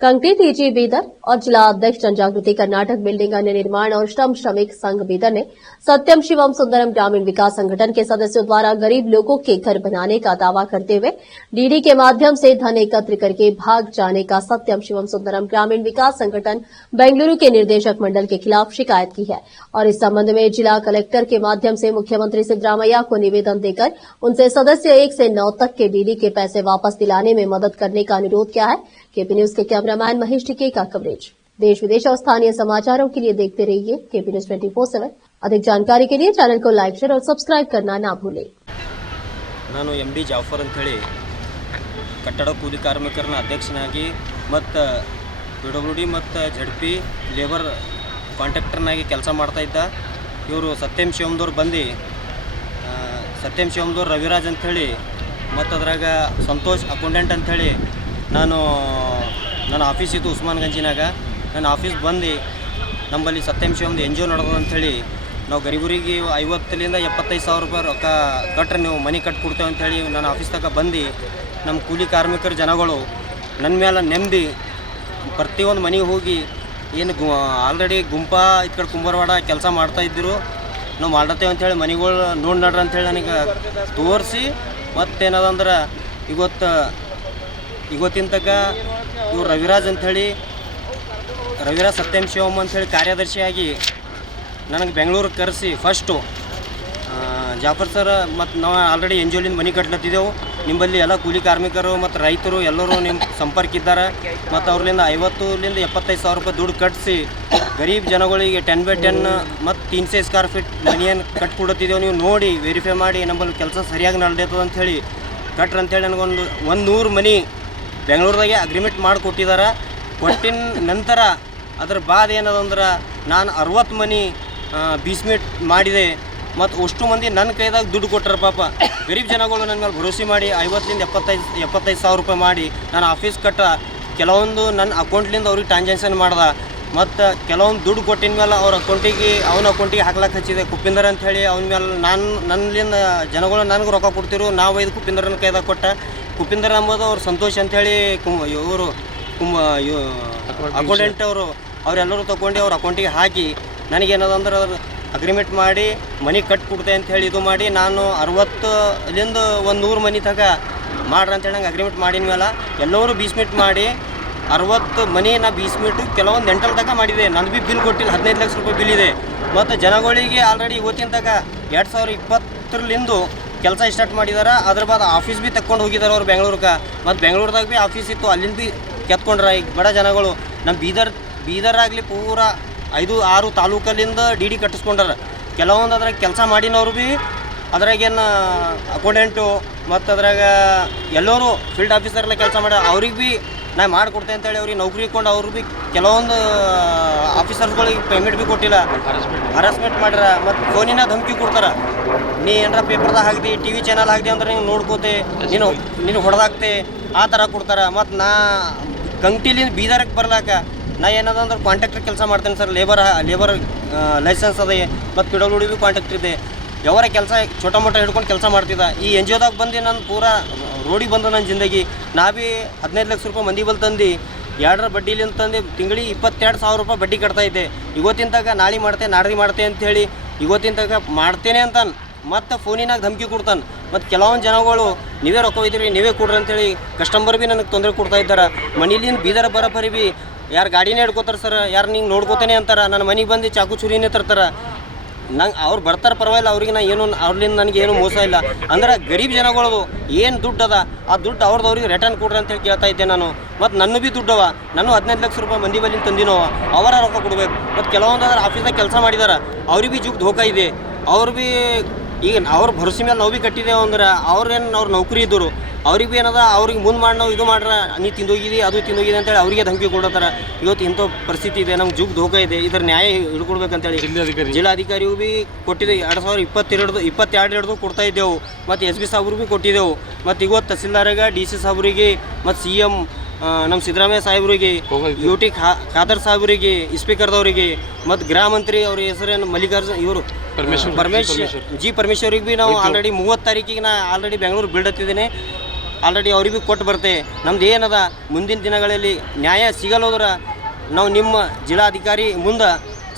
कंकटी TG Bidar और जिला अध्यक्ष जनजागृति कर्नाटक बिल्डिंग अन्य निर्माण और श्रम श्रमिक संघ बीदर ने सत्यम शिवम सुंदरम ग्रामीण विकास संगठन के सदस्यों द्वारा गरीब लोगों के घर बनाने का दावा करते हुए डीडी के माध्यम से धन एकत्र करके भाग जाने का सत्यम शिवम सुंदरम ग्रामीण विकास संगठन बेंगलुरु के निदेशक मंडल के खिलाफ शिकायत की है और इस संबंध में जिला कलेक्टर के माध्यम से मुख्यमंत्री सिद्धरामैया को निवेदन देकर उनसे सदस्य 1 से 9 तक के डीडी के पैसे वापस दिलाने में मदद करने का अनुरोध किया है। केपी न्यूज के कैमरामैन महेश टिके का कवरेज। देश विदेश और स्थानीय समाचारों के लिए देखते रहिए केपी न्यूज 24/7। अधिक जानकारी के लिए चैनल को लाइक, शेयर और सब्सक्राइब करना ना भूलें। ನಾನು MD ಜಾಫರ್ ಅಂತ ಹೇಳಿ ಕಟ್ಟಡ ಕೂಲಿ ಕಾರ್ಮಿಕರನ ಅಧ್ಯಕ್ಷನಾಗಿ ಮತ್ತು PWD ಮತ್ತು ZP ಲೇಬರ್ ಕಾಂಟ್ರಾಕ್ಟರ್ನಾಗಿ ಕೆಲಸ ಮಾಡ್ತಾ ಇದ್ದ ಇವರು ಸತ್ಯಂ ಶಿವಮ್ದವ್ರು ಬಂದು ಸತ್ಯಂ ಶಿವಮ್ದವ್ರು ರವಿರಾಜ್ ಅಂಥೇಳಿ ಮತ್ತು ಅದ್ರಾಗ ಸಂತೋಷ್ ಅಕೌಂಟೆಂಟ್ ಅಂಥೇಳಿ ನನ್ನ ಆಫೀಸ್ ಇತ್ತು ಉಸ್ಮಾನ್ಗಂಜಿನಾಗ ನನ್ನ ಆಫೀಸ್ ಬಂದು ನಮ್ಮಲ್ಲಿ ಸತ್ಯಂ ಶಿವಮ್ದು NGO ನಡೆದು ಅಂಥೇಳಿ ನಾವು ಗರೀಬರಿಗೆ 50,000 ರಿಂದ 75,000 ರೂಪಾಯಿ ರೊಕ್ಕ ಕಟ್ರೆ ನೀವು ಮನೆ ಕಟ್ಕೊಡ್ತೇವೆ ಅಂಥೇಳಿ ನನ್ನ ಆಫೀಸ್ ತನಕ ಬಂದು ನಮ್ಮ ಕೂಲಿ ಕಾರ್ಮಿಕರ ಜನಗಳು ನನ್ನ ಮೇಲೆ ನೆಮ್ಮದಿ ಪ್ರತಿಯೊಂದು ಮನೆಗೆ ಹೋಗಿ ಏನು ಆಲ್ರೆಡಿ ಗುಂಪಾ ಈ ಕಡೆ ಕುಂಬಾರವಾಡ ಕೆಲಸ ಮಾಡ್ತಾಯಿದ್ದರು ನಾವು ಮಾಡತ್ತೇವೆ ಅಂಥೇಳಿ ಮನೆಗಳು ನೋಡಿ ನಡ್ರಿ ಅಂಥೇಳಿ ನನಗೆ ತೋರಿಸಿ ಮತ್ತೇನದಂದ್ರೆ ಇವತ್ತಿನ ತನಕ ಇವ್ರು ರವಿರಾಜ್ ಅಂಥೇಳಿ ರವಿರಾಜ್ ಸತ್ಯಂ ಶಿವಮ್ ಅಂಥೇಳಿ ಕಾರ್ಯದರ್ಶಿಯಾಗಿ ನನಗೆ ಬೆಂಗಳೂರಿಗೆ ಕರೆಸಿ ಫಸ್ಟು ಜಾಫರ್ ಸರ್ ಮತ್ತು ನಾವು ಆಲ್ರೆಡಿ NGOಲಿಂದ ಮನೆ ಕಟ್ಲತ್ತಿದ್ದೆವು ನಿಮ್ಮಲ್ಲಿ ಎಲ್ಲ ಕೂಲಿ ಕಾರ್ಮಿಕರು ಮತ್ತು ರೈತರು ಎಲ್ಲರೂ ನಿಮ್ಮ ಸಂಪರ್ಕ ಇದ್ದಾರೆ ಮತ್ತು ಅವ್ರಲಿಂದ 50,000 ರಿಂದ 75,000 ರೂಪಾಯಿ ದುಡ್ಡು ಕಟ್ಟಿಸಿ ಗರೀಬ್ ಜನಗಳಿಗೆ 10x10 ಮತ್ತು 300 ಸ್ಕ್ವೇರ್ ಫೀಟ್ ಮನೆಯನ್ನು ಕಟ್ಕೊಡತ್ತಿದ್ದೆವು ನೀವು ನೋಡಿ ವೆರಿಫೈ ಮಾಡಿ ನಮ್ಮಲ್ಲಿ ಕೆಲಸ ಸರಿಯಾಗಿ ನಡೆದೈತದ ಅಂಥೇಳಿ ಕಟ್ರಿ ಅಂಥೇಳಿ ನನಗೊಂದು 100 ಮನೆ ಬೆಂಗಳೂರದಾಗೆ ಅಗ್ರಿಮೆಂಟ್ ಮಾಡಿಕೊಟ್ಟಿದ್ದಾರೆ. ಕೊಟ್ಟಿನ ನಂತರ ಅದ್ರ ಬಾದ ಏನದಂದ್ರೆ ನಾನು 60 ಮನೆ ಬೀಸ್ಮೆಂಟ್ ಮಾಡಿದೆ ಮತ್ತು ಅಷ್ಟು ಮಂದಿ ನನ್ನ ಕೈದಾಗ ದುಡ್ಡು ಕೊಟ್ಟರು. ಪಾಪ ಗರೀಬ್ ಜನಗಳು ನನ್ನ ಮೇಲೆ ಭರೋಸೆ ಮಾಡಿ 50,000 ರಿಂದ 75,000 ರೂಪಾಯಿ ಮಾಡಿ ನಾನು ಆಫೀಸ್ ಕಟ್ಟ ಕೆಲವೊಂದು ನನ್ನ ಅಕೌಂಟ್ಲಿಂದ ಅವ್ರಿಗೆ ಟ್ರಾನ್ಸಾಕ್ಷನ್ ಮಾಡ್ದೆ ಮತ್ತು ಕೆಲವೊಂದು ದುಡ್ಡು ಕೊಟ್ಟಿನ ಮೇಲೆ ಅವ್ರ ಅವನ ಅಕೌಂಟಿಗೆ ಹಾಕ್ಲಕ್ಕೆ ಹಚ್ಚಿದೆ ಕುಪ್ಪಿಂದರ್ ಅಂಥೇಳಿ ಅವನ ಮೇಲೆ ನನ್ನಿಂದ ಜನಗಳು ನನಗೆ ರೊಕ್ಕ ಕೊಡ್ತಿರು ನಾವು ಇದು ಕುಪ್ಪಿಂದರನ ಕೈದಾಗ ಕೊಟ್ಟ ಕುಪ್ಪಿಂದರ್ ಅಂಬೋದು ಅವ್ರು ಸಂತೋಷ್ ಅಂಥೇಳಿ ಇವರು ಅಕೌಂಟೆಂಟ್ ಅವರೆಲ್ಲರೂ ತೊಗೊಂಡು ಅವ್ರ ಅಕೌಂಟಿಗೆ ಹಾಕಿ ನನಗೇನದಂದ್ರೆ ಅವ್ರು ಅಗ್ರಿಮೆಂಟ್ ಮಾಡಿ ಮನೆ ಕಟ್ಕೊಡ್ತೆ ಅಂಥೇಳಿ ಇದು ಮಾಡಿ ನಾನು 60ರಿಂದ 100 ಮನೆ ತನಕ ಮಾಡ್ರಿ ಅಂಥೇಳಿ ನಂಗೆ ಅಗ್ರಿಮೆಂಟ್ ಮಾಡಿದ ಮೇಲೆ ಎಲ್ಲರೂ ಬೀಸ್ಮೆಂಟ್ ಮಾಡಿ 60 ಮನೆ ನಾ ಬೀಸ್ಮೆಂಟು ಕೆಲವೊಂದು ಎಂಟಲ್ ತನಕ ಮಾಡಿದೆ. ನಂದು ಭೀ ಬಿಲ್ ಕೊಟ್ಟಿಲ್ಲ, 15 ಲಕ್ಷ ರೂಪಾಯಿ ಬಿಲ್ ಇದೆ. ಮತ್ತು ಜನಗಳಿಗೆ ಆಲ್ರೆಡಿ ಇವತ್ತಿನ ತನಕ 2020ರಿಂದ ಕೆಲಸ ಸ್ಟಾರ್ಟ್ ಮಾಡಿದಾರೆ. ಅದ್ರ ಬಾದ ಆಫೀಸ್ ಭೀ ತಕ್ಕೊಂಡು ಹೋಗಿದ್ದಾರೆ ಅವ್ರು ಬೆಂಗಳೂರಿಗೆ. ಮತ್ತು ಬೆಂಗಳೂರದಾಗ ಭೀ ಆಫೀಸ್ ಇತ್ತು, ಅಲ್ಲಿಂದ ಭೀ ಕೆತ್ಕೊಂಡ್ರೆ ಈಗ ಬಡ ಜನಗಳು ನಮ್ಮ ಬೀದರಾಗಲಿ ಪೂರಾ 5-6 ತಾಲೂಕಲ್ಲಿಂದ DD ಕಟ್ಟಿಸ್ಕೊಂಡಾರ. ಕೆಲವೊಂದು ಅದ್ರಾಗ ಕೆಲಸ ಮಾಡಿನವ್ರು ಭೀ ಅದ್ರಾಗೇನು ಅಕೌಂಟೆಂಟು ಮತ್ತು ಅದ್ರಾಗ ಎಲ್ಲರೂ ಫೀಲ್ಡ್ ಆಫೀಸರ್ಲ್ಲ ಕೆಲಸ ಮಾಡ್ಯಾರ. ಅವ್ರಿಗೆ ಭೀ ನಾ ಮಾಡಿಕೊಡ್ತೆ ಅಂತೇಳಿ ಅವ್ರಿಗೆ ನೌಕರಿ ಇಟ್ಕೊಂಡು ಅವ್ರು ಭೀ ಕೆಲವೊಂದು ಆಫೀಸರ್ಸ್ಗಳಿಗೆ ಪೇಮೆಂಟ್ ಭೀ ಕೊಟ್ಟಿಲ್ಲ, ಹರಾಸ್ಮೆಂಟ್ ಮಾಡ್ಯಾರ. ಮತ್ತು ಫೋನಿನ ಧಮಕಿ ಕೊಡ್ತಾರೆ, ನೀ ಏನಾರ ಪೇಪರ್ದಾಗ ಹಾಕ್ದಿ TV ಚಾನಲ್ ಹಾಕ್ದಿ ಅಂದ್ರೆ ನೀವು ನೋಡ್ಕೋತೆ ನೀನು ಹೊಡೆದಾಕ್ತೆ ಆ ಥರ ಕೊಡ್ತಾರೆ. ಮತ್ತು ನಾ ಕಂಕ್ಟಿಲಿಂದ ಬೀದರ್ಗೆ ಬರ್ಲಾಕ ನಾ ಏನದಂದ್ರೆ ಕಾಂಟ್ರಾಕ್ಟರ್ ಕೆಲಸ ಮಾಡ್ತೇನೆ ಸರ್. ಲೇಬರ್ ಲೈಸೆನ್ಸ್ ಅದೇ ಮತ್ತು PWD ಭೀ ಕಾಂಟ್ರಾಕ್ಟರ್ ಇದೆ. ಯಾವಾರ ಕೆಲಸ ಛೋಟ ಮೋಟ ಹಿಡ್ಕೊಂಡು ಕೆಲಸ ಮಾಡ್ತಿದ್ದ. ಈ NGOದಾಗ ಬಂದು ನಾನು ಪೂರಾ ರೋಡಿಗೆ ಬಂದ ನನ್ನ ಜಿಂದಗಿ. ನಾ ಭೀ 15 ಲಕ್ಷ ರೂಪಾಯಿ ಮಂದಿ ಬಲ್ ತಂದು 2ರ ಬಡ್ಡಿಲಿಂದ ತಂದು ತಿಂಗಳಿಗೆ 22,000 ರೂಪಾಯಿ ಬಡ್ಡಿ ಕಟ್ತಾ ಇದ್ದೆ. ಇವತ್ತಿನ ತನಕ ನಾಳೆ ಮಾಡ್ತೇನೆ ನಾಡ್ದು ಮಾಡ್ತೇನೆ ಅಂಥೇಳಿ ಇವತ್ತಿನ ತನಕ ಮಾಡ್ತೇನೆ ಅಂತಾನೆ ಮತ್ತು ಫೋನಿನಾಗ ಧಮಕಿ ಕೊಡ್ತಾನೆ. ಮತ್ತು ಕೆಲವೊಂದು ಜನಗಳು ನೀವೇ ರೊಕ್ಕ ಒಯ್ದಿರಿ ನೀವೇ ಕೊಡ್ರಿ ಅಂಥೇಳಿ ಕಸ್ಟಮರ್ ಭೀ ನನಗೆ ತೊಂದರೆ ಕೊಡ್ತಾ ಇದ್ದಾರೆ. ಮನೇಲಿಂದ ಬೀದರ ಬರಪರಿ ಭೀ ಯಾರು ಗಾಡಿನೇ ಹಿಡ್ಕೋತಾರೆ ಸರ್, ಯಾರು ನಿಂಗೆ ನೋಡ್ಕೋತೇನೆ ಅಂತಾರೆ. ನನ್ನ ಮನೆಗೆ ಬಂದು ಚಾಕು ಚುರಿನೇ ತರ್ತಾರೆ. ನಂಗೆ ಅವ್ರು ಬರ್ತಾರೆ ಪರವಾಗಿಲ್ಲ, ಅವ್ರಿಗೆ ನಾ ಏನು ಅವ್ರಲಿಂದ ನನಗೇನು ಮೋಸ ಇಲ್ಲ. ಅಂದ್ರೆ ಗರೀಬ್ ಜನಗಳದು ಏನು ದುಡ್ಡು ಅದ ಆ ದುಡ್ಡು ಅವ್ರಿಗೆ ರಿಟರ್ನ್ ಕೊಡ್ರಿ ಅಂತೇಳಿ ಕೇಳ್ತಾ ಇದ್ದೆ ನಾನು. ಮತ್ತು ನನ್ನ ಭೀ ದುಡ್ಡವ, ನಾನು 15 ಲಕ್ಷ ರೂಪಾಯಿ ಮಂದಿ ಬಲ್ಲಿಂದ ತಂದಿನವ, ಅವರ ರೊಕ್ಕ ಕೊಡ್ಬೇಕು. ಮತ್ತು ಕೆಲವೊಂದು ಅದ್ರ ಆಫೀಸ್ದಾಗ ಕೆಲಸ ಮಾಡಿದಾರೆ, ಅವ್ರಿಗೆ ಭೀ ಜುಗ್ ಧೋಕಾ ಇದೆ. ಅವ್ರು ಭೀ ಈಗ ಅವ್ರ ಭರೋಸೆ ಮೇಲೆ ನಾವು ಭೀ ಕಟ್ಟಿದ್ದೇವೆ ಅಂದ್ರೆ ಅವ್ರು ನೌಕರಿ ಇದ್ದರು. ಅವ್ರಿಗೆ ಭೀ ಏನದ ಅವ್ರಿಗೆ ಮುಂದೆ ಮಾಡಿ ನಾವು ಇದು ಮಾಡ್ರೆ ನೀ ತಿಂದೋಗಿದಿ ಅದು ತಿಂದೋಗಿದೆ ಅಂತೇಳಿ ಅವರಿಗೆ ಧಮಕಿ ಕೊಡತ್ತಾರೆ. ಇವತ್ತು ಇಂಥ ಪರಿಸ್ಥಿತಿ ಇದೆ, ನಮ್ಗೆ ಜುಗ್ ಧೋಕಾ ಇದೆ, ಇದ್ರ ನ್ಯಾಯ ಹಿಡ್ಕೊಡ್ಬೇಕಂತೇಳಿ ಜಿಲ್ಲಾಧಿಕಾರಿಗೂ ಭೀ ಕೊಟ್ಟಿದೆ. 2022 ಕೊಡ್ತಾ ಇದ್ದೆವು. ಮತ್ತು SB ಸಾಬ್ರು ಭೀ ಕೊಟ್ಟಿದ್ದೆವು. ಮತ್ತು ಇವತ್ತು ತಹಸೀಲ್ದಾರಿಗೆ DC ಸಾಬ್ರಿಗೆ ಮತ್ತು CM ನಮ್ಮ ಸಿದ್ದರಾಮಯ್ಯ ಸಾಹೇಬ್ರಿಗೆ, UT ಖಾದರ್ ಸಾಹೇಬ್ರಿಗೆ, ಸ್ಪೀಕರ್ದವರಿಗೆ ಮತ್ತು ಗೃಹ ಮಂತ್ರಿ ಅವ್ರ ಹೆಸರೇನು ಮಲ್ಲಿಕಾರ್ಜುನ್ ಇವರು ಪರಮೇಶ್ವರಿಗೆ ಭೀ ನಾವು ಆಲ್ರೆಡಿ 30 ತಾರೀಕಿಗೆ ನಾ ಆಲ್ರೆಡಿ ಬೆಂಗಳೂರು ಬಿಡತ್ತಿದ್ದೇನೆ. ಆಲ್ರೆಡಿ ಅವ್ರಿಗೆ ಭೀ ಕೊಟ್ಟು ಬರ್ತೆ. ನಮ್ದು ಏನದ ಮುಂದಿನ ದಿನಗಳಲ್ಲಿ ನ್ಯಾಯ ಸಿಗಲ್ಲೋದ್ರ ನಾವು ನಿಮ್ಮ ಜಿಲ್ಲಾಧಿಕಾರಿ ಮುಂದೆ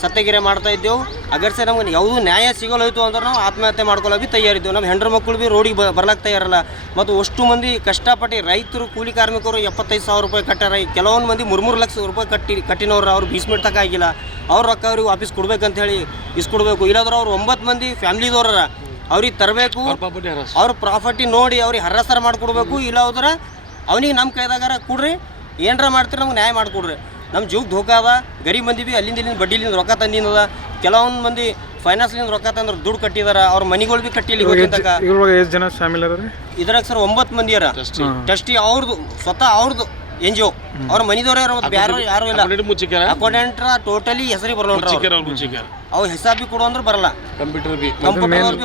ಸತ್ಯಾಗ್ರಹ ಮಾಡ್ತಾ ಇದ್ದೆವು. ಅಗರ್ಸೆ ನಮ್ಗೆ ಯಾವುದೂ ನ್ಯಾಯ ಸಿಗಲ್ಲೋಯ್ತು ಅಂದ್ರೆ ನಾವು ಆತ್ಮಹತ್ಯೆ ಮಾಡ್ಕೊಳ್ಳೋಕೆ ತಯಾರಿದ್ದೆವು. ನಮ್ಮ ಹೆಂಡ್ರ ಮಕ್ಕಳು ಭೀ ರೋಡಿಗೆ ಬರ್ಲಾಕ್ಕೆ ತಯಾರಲ್ಲ. ಮತ್ತು ಅಷ್ಟು ಮಂದಿ ಕಷ್ಟಪಟ್ಟು ರೈತರು ಕೂಲಿ ಕಾರ್ಮಿಕರು 75,000 ರೂಪಾಯಿ ಕಟ್ಟಾರ. ಕೆಲವೊಂದು ಮಂದಿ 3 ಲಕ್ಷ ರೂಪಾಯಿ ಕಟ್ಟಿನವ್ರು ಅವ್ರು ಬೀಸ್ಮೆಂಟ್ ತಕ ಆಗಿಲ್ಲ. ಅವ್ರ ರೊಕ್ಕ ಅವ್ರಿಗೆ ವಾಪಸ್ ಕೊಡ್ಬೇಕಂತ ಹೇಳಿ ಇಸ್ಕೊಡ್ಬೇಕು. ಇಲ್ಲಾಂದ್ರೆ ಅವ್ರು 9 ಮಂದಿ ಫ್ಯಾಮ್ಲಿದವ್ರ ಅವ್ರಿಗೆ ತರಬೇಕು. ಅವ್ರ ಪ್ರಾಪರ್ಟಿ ನೋಡಿ ಅವ್ರಿಗೆ ಹರಾಸರ ಮಾಡಿಕೊಡ್ಬೇಕು. ಇಲ್ಲಾಂದ್ರೆ ಅವ್ನಿಗೆ ನಮ್ಮ ಕೈದಾಗಾರ ಕೊಡ್ರಿ, ಏನರ ಮಾಡ್ತೀರಿ ನಮ್ಗೆ ನ್ಯಾಯ ಮಾಡಿಕೊಡ್ರಿ. ನಮ್ಮ ಜೀವಕ್ಕೆ ಧೋಕಾ ಅದ. ಗರೀಬ್ ಮಂದಿ ಭೀ ಅಲ್ಲಿಂದ ಇಲ್ಲಿಂದ ಬಡ್ಡಿಲಿಂದ ರೊಕ್ಕ ತಂದಿನದ. ಕೆಲವೊಂದು ಮಂದಿ ಫೈನಾನ್ಸ್ಲಿಂದ ರೊಕ್ಕ ತಂದ್ರೆ ದುಡ್ಡು ಕಟ್ಟಿದಾರ. ಅವ್ರ ಮನೆಗಳು ಭೀ ಕಟ್ಟಿಲ್ಲ ಇವತ್ತಿನ ತನಕ. ಎಷ್ಟು ಜನ ಫ್ಯಾಮಿಲಿ ಅದ? ಇದ್ರಾಗ ಸರ್ 9 ಮಂದಿ ಅರ ಟ್ರಸ್ಟಿ. ಅವ್ರದ್ದು ಸ್ವತಃ ಅವ್ರದ್ದು NGO. ಅವ್ರ ಮನಿದವ್ರೆ ಯಾರು ಯಾರು ಇಲ್ಲ. ಅಕೌಂಟೆಂಟ್ರ ಟೋಟಲಿ ಹೆಸರಿಗೆ ಬರಲ್ಲ. ಅವ್ರ ಹೆಸಾಬ್ ಭೀ ಕೊಡು ಅಂದ್ರೆ ಬರಲ್ಲ. ಕಂಪ್ಯೂಟರ್ ಭೀ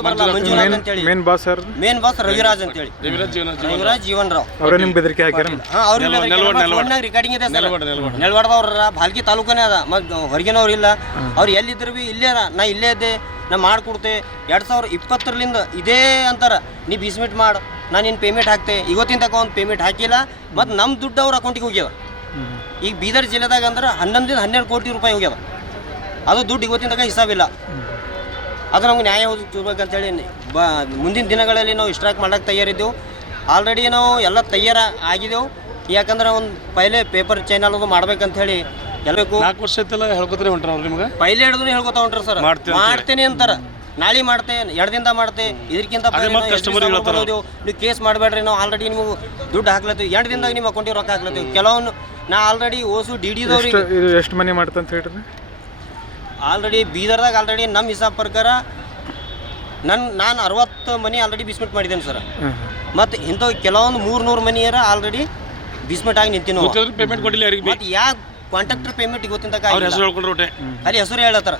ಬರಲ್ಲ. ಮಂಜುನಾಥ್ ಅಂತೇಳಿ ಮೇನ್ ಬಾಸ್ ರವಿರಾಜ್ ಅಂತೇಳಿ, ರವಿರಾಜ್ ಜೀವನ್ ರಾವ್. ಅವ್ರ ನಿಮ್ ಬೆದರಿಕೆ ಹಾಕ್ಯಾರ? ಅವ್ರಿಗೆ ರಿಕಾರ್ಡಿಂಗ್ ಇದೆ ಸರ್. ನೆಲವಾಡದವ್ರ ಭಾಲ್ಕಿ ತಾಲೂಕನೇ ಅದ. ಮತ್ತು ಹೊರಗಿನವ್ರು ಇಲ್ಲ. ಅವ್ರು ಎಲ್ಲಿದ್ರು ಭೀ ಇಲ್ಲೇ ಅದ. ನಾ ಇಲ್ಲೇ ಇದ್ದೆ, ನಾ ಮಾಡಿಕೊಡ್ತೆ. 2020ರಿಂದ ಇದೇ ಅಂತಾರ, ನೀ ಬೀಸ್ಮೆಂಟ್ ಮಾಡು, ನಾನು ನಿನ್ನ ಪೇಮೆಂಟ್ ಹಾಕ್ತೆ. ಇವತ್ತಿನ ತನಕ ಒಂದು ಪೇಮೆಂಟ್ ಹಾಕಿಲ್ಲ. ಮತ್ತು ನಮ್ಮ ದುಡ್ಡು ಅವ್ರ ಅಕೌಂಟಿಗೆ ಹೋಗ್ಯದ. ಈಗ ಬೀದರ್ ಜಿಲ್ಲೆದಾಗ ಅಂದ್ರೆ 11ರಿಂದ 12 ಕೋಟಿ ರೂಪಾಯಿ ಹೋಗ್ಯದ. ಅದು ದುಡ್ಡು ಇವತ್ತಿನ ತನಕ ಹಿಸಾಬಿಲ್ಲ. ಅದು ನಮ್ಗೆ ನ್ಯಾಯ ಹೋಗ್ಬೇಕಂತೇಳಿ ಮುಂದಿನ ದಿನಗಳಲ್ಲಿ ನಾವು ಸ್ಟ್ರೈಕ್ ಮಾಡೋಕ್ಕೆ ತಯಾರಿದ್ದೆವು. ಆಲ್ರೆಡಿ ನಾವು ಎಲ್ಲ ತಯಾರ ಆಗಿದ್ದೆವು. ಯಾಕಂದ್ರೆ ಒಂದು ಪೈಲೆ ಪೇಪರ್ ಚಾನಲ್ ಅದು ಮಾಡ್ಬೇಕಂತ ಹೇಳಿ ಎಲ್ಲಬೇಕು. 4 ವರ್ಷ ಐತಲ್ಲ ಹೇಳ್ಕೊತಾರೆ ಹೊಂಟ್ರ ಅವ್ರು ನಿಮ್ಗೆ? ಪೈಲೆ ಹಿಡಿದು ಹೇಳ್ಕೊತಾ ಹೊಂಟ್ರ ಸರ್. ಮಾಡ್ತೇನೆ ಅಂತಾರ, ನಾಳೆ ಮಾಡ್ತೆ, 2 ದಿನದ ಮಾಡ್ತೆ. ಇದಕ್ಕಿಂತ ನೀವು ಕೇಸ್ ಮಾಡಬೇಡ್ರಿ, ನಾವು ಆಲ್ರೆಡಿ ನಿಮಗೆ ದುಡ್ಡು ಹಾಕ್ಲತ್ತೀವಿ. 2 ದಿನದಾಗ ನಿಮ್ಮ ಅಕೌಂಟಿಗೆ ರೊಕ್ಕ ಹಾಕ್ಲತ್ತೀವಿ. ಕೆಲವೊಂದು ನಾ ಆಲ್ರೆಡಿ ಓಸು DDದವ್ರಿಗೆ ಎಷ್ಟು ಮನಿ ಮಾಡ್ತಂತ ಹೇಳ್ರಿ? ಆಲ್ರೆಡಿ ಬೀದರ್ದಾಗ ಆಲ್ರೆಡಿ ನಮ್ಮ ಹಿಸಾಬ್ ಪ್ರಕಾರ ನಾನು 60 ಮನಿ ಆಲ್ರೆಡಿ ಬೀಸ್ಮೆಂಟ್ ಮಾಡಿದ್ದೇನೆ ಸರ್. ಮತ್ತು ಇಂಥವು ಕೆಲವೊಂದು 300 ಮನಿಯರ ಆಲ್ರೆಡಿ ಬೀಸ್ಮೆಂಟ್ ಆಗಿ ನಿಂತಿನ. ಪೇಮೆಂಟ್ ಕೊಟ್ಟಿಲ್ಲ ಯಾರಿಗೆ? ಮತ್ತು ಯಾಕೆ ಕಾಂಟ್ರಾಕ್ಟರ್ ಪೇಮೆಂಟ್ ಇವತ್ತಿನ ತನಕ ಹೆಸರು ಹೇಳ್ಕೊಂಡ್ರೆ ಅಲ್ಲಿ ಹೆಸರು ಹೇಳತ್ತಾರ.